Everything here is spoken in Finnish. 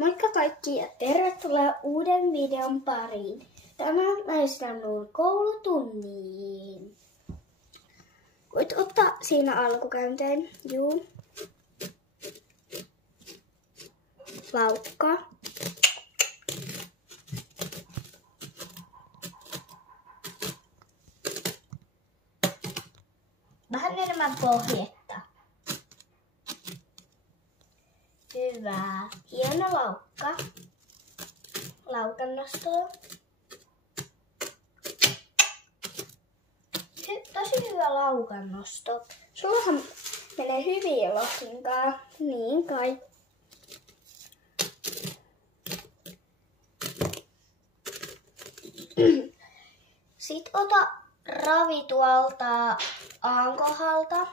Moikka kaikki ja tervetuloa uuden videon pariin. Tänään lähdetään koulutunniin. Voit ottaa siinä alkukäynteen. Juu. Laukka. Vähän enemmän pohjetta. Hyvä. Hieno laukka. Laukannostoa. Tosi hyvä laukannosto. Sullahan menee hyvin lohinkaa. Niin kai. Sitten ota ravi tuolta Aan kohdalta.